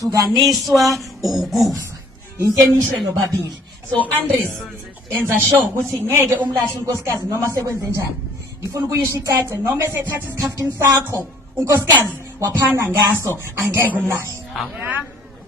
hlukaniswa ukufa into enisho nobabili. So A-Reece enza sure ukuthi ngeke umlahle unkosikazi noma sekwenze njani. Ngifuna ukuyisho icace noma esethatha isikhaftini sakho unkosikazi waphana ngaso angeke umlahle.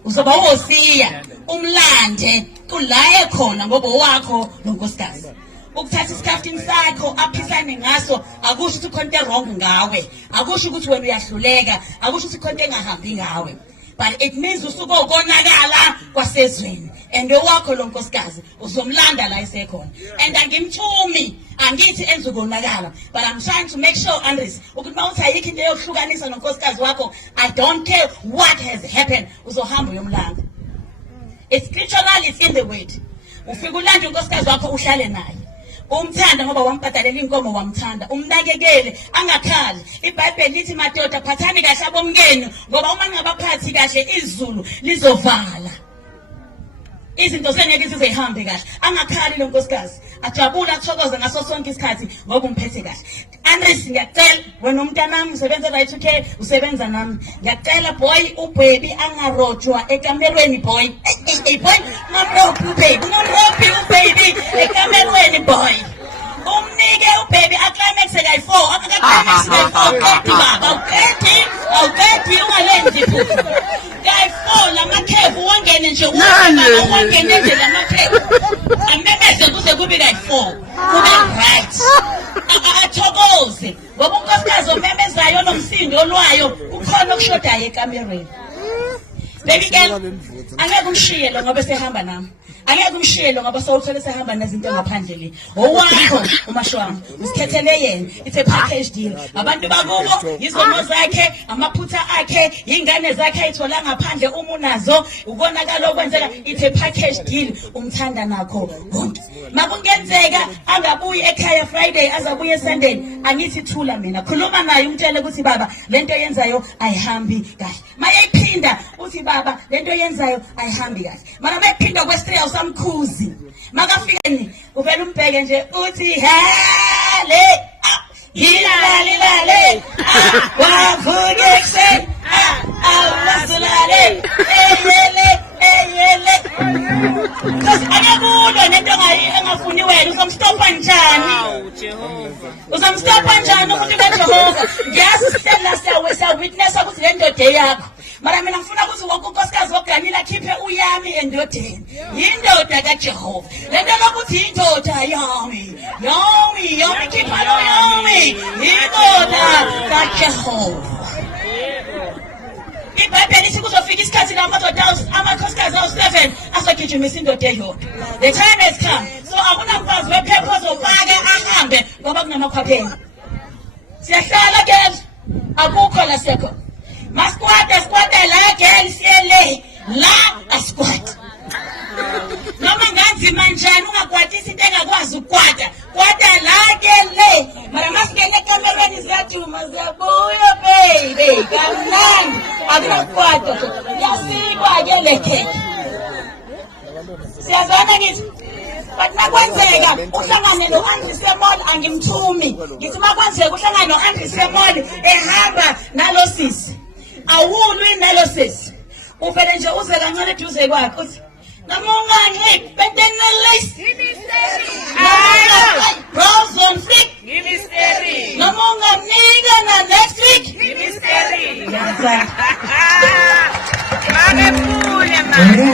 Uzoba wosiya umlande kulaye khona ngoba wakho nonkosikazi. Ukuthatha isikhaftini sakho aphisane ngaso akusho ukuthi khonto wrong ngawe, akusho ukuthi wena uyahluleka, akusho ukuthi khonto engahambi ngawe, but it means usuke ukonakala kwasezweni and wakho lo nkosikazi uzomlanda la isekhona. And angimthumi angithi enze ukonakala, but I'm trying to make sure A-Reece ukuthi mawuthi ayikho into yokuhlukanisa nonkosikazi wakho, I don't care what has happened, uzohamba uyomlanda. It's scriptural, it's in the word. Ufika ulanda unkosikazi wakho uhlale naye. Umthanda ngoba wampatalela inkomo wamthanda, umnakekele angakhali. iBhayibheli lithi madoda phathani kahle abomkenu ngoba uma ningabaphathi kahle izulu lizovala. Izinto sengeke zizihambe kahle. Angakhali lo nkosikazi, ajabule athokoze ngaso sonke isikhathi ngoba umphethe kahle. A-Reece ngiyacela wena umntanami usebenza la e2K usebenza nami. Ngiyacela boy ubaby angarojwa ekamerweni boy. Boy ngarobhi baby, ngarobhi ubaby ekamerweni boy. Umnike ubaby aclimax kayi4 akaclimax kayi4 baba awuqedi ungalenzi futhi. Kayi4 lamakhefu wongene nje wongene nje lamakhefu. Amemeze kuze kube kayi4 kube right. Athokoze ngoba unkosikazi omemezayo nomsindo olwayo kukhona okushodayo ekamerweni. Baby girl, angeke umshiye lo ngoba sehamba nami. Angeke umshiye lo ngoba sowuthole sehamba nezinto ngaphandle le. Owakho umashwami usikhethele yena. It's a package deal. Abantu bakubo izono zakhe, amaphutha akhe, ingane zakhe ayithola ngaphandle uma unazo, ukonakala okwenzeka. It's a package deal. Umthanda nakho konke. Makungenzeka angabuyi ekhaya Friday azabuye Sunday, angithi thula mina. Khuluma naye umtshele ukuthi baba lento yenzayo ayihambi kahle. Mayephinda uthi baba lento yenzayo ayihambi kahle. Mana mayephinda kwesitreya usamkhuzi. Makafikeni uvela umbheke nje uthi hale Hilale wavuke ekuseni awusulale eyele because akabulo nento engafuni wena uzomstopa njani? Uzomstopa njani ukuthi kaJehova? Ngiyasisela siyawe witness ukuthi le ndoda yakho. Mara mina ngifuna ukuthi wonke unkosikazi woganila akhiphe uyami endodeni. Yindoda kaJehova. Le nto lokuthi indoda yami khipha lo yami. Indoda kaJehova. iBhayibheli lithi kuzofika isikhathi la amakhosikazi awu7 azogijimisa indoda eyodwa. The time has come. So akunamfazi wephepha ozofaka ahambe ngoba kunamakhwapheni. Siyahlala girl, akukho la sekho. Masquad la girl siyele la asquad. Noma nganzima njani ungakwatisa into engakwazi ukwata. Kwata la ke le. Mara masingene ekamerweni ziyaduma ziyabuya baby. Kamnandi akunakwata. Yasikwa ke le cake. Siyazwana ngithi but makwenzeka uhlangane no-A-Reece mall angimthumi. Ngithi makwenzeka uhlangane no-A-Reece mall ehamba nalo sisi. Awulwi nalo sisi. Uvele nje uze kancane eduze kwakhe uthi namungani betena lace Bronson flick namunganiga na next week Mame pule, mame.